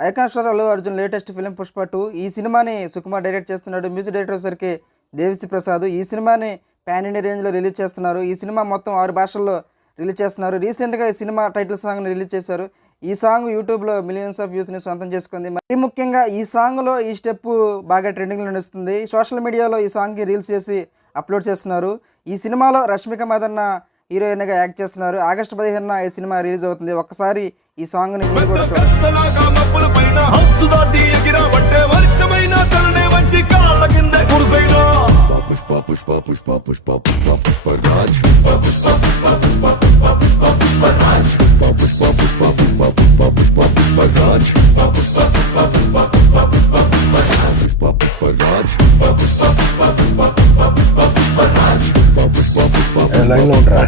Icon star Allu Arjun latest film Pushpa 2 ఈ సినిమాని Sukumar direct చేస్తున్నాడు. మ్యూజిక్ డైరెక్టర్ సరికి దేవిశ్రీ ప్రసాద్. ఈ సినిమాని పాన్ ఇండియా రేంజ్లో రిలీజ్ చేస్తున్నారు. ఈ సినిమా మొత్తం 6 భాషల్లో రిలీజ్ చేస్తున్నారు. రీసెంట్గా ఈ సినిమా టైటిల్ సాంగ్ని రిలీజ్ చేశారు. ఈ సాంగ్ యూట్యూబ్లో మిలియన్స్ ఆఫ్ వ్యూస్ని సొంతం చేసుకుంది. మరి ముఖ్యంగా ఈ సాంగ్లో ఈ స్టెప్ బాగా ట్రెండింగ్లో నడుస్తుంది. సోషల్ మీడియాలో ఈ సాంగ్కి రీల్స్ చేసి అప్లోడ్ చేస్తున్నారు. ఈ సినిమాలో రష్మిక మదన్న హీరోయిన్గా యాక్ట్ చేస్తున్నారు. ఆగస్టు 15న ఈ సినిమా రిలీజ్ అవుతుంది. ఒక్కసారి ఈ సాంగ్ని మీరు కూడా చూడండి. పుష్ప పుష్ప పుష్ప పుష్ప పుష్ప పుష్పరాజ్ పుష్ప పుష్పరాజ్ పుష్ప పుష్ప పుష్ప పుష్ప పుష్ప పుష్పరాజ్ పుష్ప పుష్పరాజ్ లైన్ లో ఉంటా.